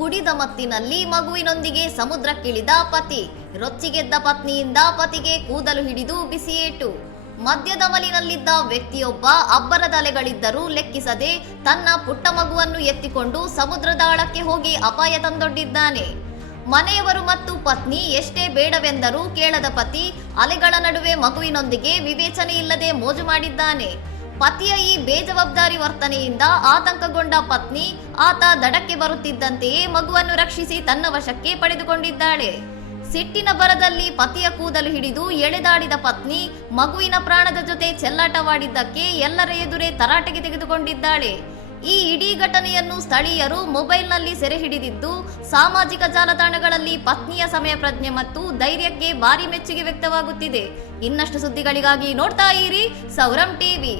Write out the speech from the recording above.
ಕುಡಿದ ಮತ್ತಿನಲ್ಲಿ ಮಗುವಿನೊಂದಿಗೆ ಸಮುದ್ರಕ್ಕಿಳಿದ ಪತಿ, ರೊಚ್ಚಿಗೆದ್ದ ಪತ್ನಿಯಿಂದ ಪತಿಗೆ ಕೂದಲು ಹಿಡಿದು ಬಿಸಿಯೇಟು. ಮದ್ಯದ ಮಲಿನಲ್ಲಿದ್ದ ವ್ಯಕ್ತಿಯೊಬ್ಬ ಅಬ್ಬರದ ಅಲೆಗಳಿದ್ದರೂ ಲೆಕ್ಕಿಸದೆ ತನ್ನ ಪುಟ್ಟ ಮಗುವನ್ನು ಎತ್ತಿಕೊಂಡು ಸಮುದ್ರದ ಆಳಕ್ಕೆ ಹೋಗಿ ಅಪಾಯ ತಂದೊಡ್ಡಿದ್ದಾನೆ. ಮನೆಯವರು ಮತ್ತು ಪತ್ನಿ ಎಷ್ಟೇ ಬೇಡವೆಂದರೂ ಕೇಳದ ಪತಿ ಅಲೆಗಳ ನಡುವೆ ಮಗುವಿನೊಂದಿಗೆ ವಿವೇಚನೆ ಇಲ್ಲದೆ ಮೋಜು ಮಾಡಿದ್ದಾನೆ. ಪತಿಯ ಈ ಬೇಜವಾಬ್ದಾರಿ ವರ್ತನೆಯಿಂದ ಆತಂಕಗೊಂಡ ಪತ್ನಿ ಆತ ದಡಕ್ಕೆ ಬರುತ್ತಿದ್ದಂತೆಯೇ ಮಗುವನ್ನು ರಕ್ಷಿಸಿ ತನ್ನ ವಶಕ್ಕೆ ಪಡೆದುಕೊಂಡಿದ್ದಾಳೆ. ಸಿಟ್ಟಿನ ಭರದಲ್ಲಿ ಪತಿಯ ಕೂದಲು ಹಿಡಿದು ಎಳೆದಾಡಿದ ಪತ್ನಿ ಮಗುವಿನ ಪ್ರಾಣದ ಜೊತೆ ಚೆಲ್ಲಾಟವಾಡಿದ್ದಕ್ಕೆ ಎಲ್ಲರ ಎದುರೇ ತರಾಟೆಗೆ ತೆಗೆದುಕೊಂಡಿದ್ದಾಳೆ. ಈ ಇಡೀ ಘಟನೆಯನ್ನು ಸ್ಥಳೀಯರು ಮೊಬೈಲ್ನಲ್ಲಿ ಸೆರೆ ಹಿಡಿದಿದ್ದು, ಸಾಮಾಜಿಕ ಜಾಲತಾಣಗಳಲ್ಲಿ ಪತ್ನಿಯ ಸಮಯ ಪ್ರಜ್ಞೆ ಮತ್ತು ಧೈರ್ಯಕ್ಕೆ ಭಾರಿ ಮೆಚ್ಚುಗೆ ವ್ಯಕ್ತವಾಗುತ್ತಿದೆ. ಇನ್ನಷ್ಟು ಸುದ್ದಿಗಳಿಗಾಗಿ ನೋಡ್ತಾ ಇರಿ ಸೌರಂ ಟಿವಿ.